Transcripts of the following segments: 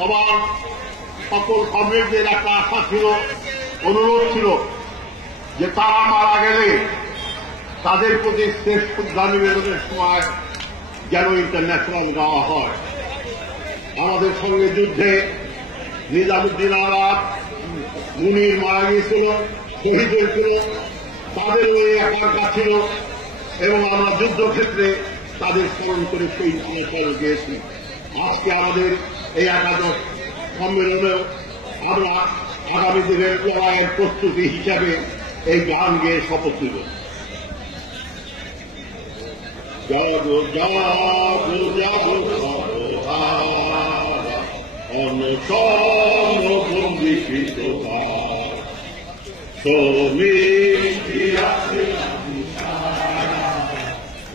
সবার সকল কমরেডদের একটা আশা ছিল, অনুরোধ ছিল যে তারা মারা গেলে তাদের প্রতি শেষ শ্রদ্ধা নিবেদনের সময় যেন ইন্টারন্যাশনাল গাওয়া হয়। আমাদের সঙ্গে যুদ্ধে নিজামুদ্দিন আরাব মুনির মারা গিয়েছিল, শহীদ হয়েছিল তাদের ওই একাঙ্কা ছিল এবং আমরা যুদ্ধক্ষেত্রে তাদের স্মরণ করে সেই ইন্টারন্যাশনাল গিয়েছি। আজকে আমাদের এই একাদশ সম্মেলনেও আমরা আগামী দিনের লড়াইয়ের প্রস্তুতি হিসাবে এই গান গেয়ে শপথ নিব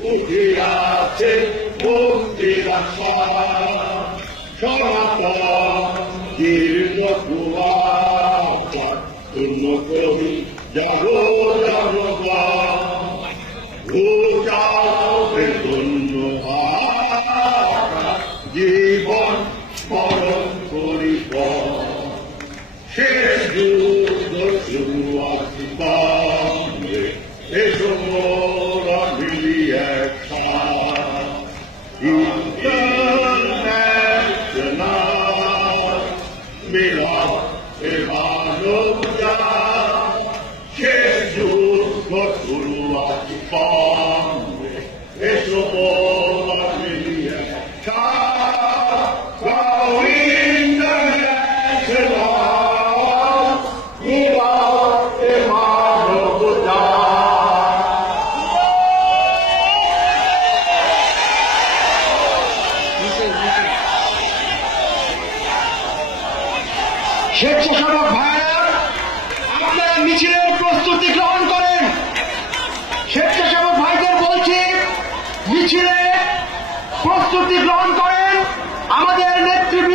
উঠিয়াছে মুক্তির সনাতন দীর্ঘ পূর্ণ করি ভূচাপের ধন্যবাদ জীবন স্মরণ করিব শেষ যুদ্ধ শুরু আসিবে এসো মোরা স্বেচ্ছাসেবক ভাইরা আপনারা মিছিলের প্রস্তুতি গ্রহণ করেন। প্রস্তুতি গ্রহণ করেন আমাদের নেতৃবৃন্দ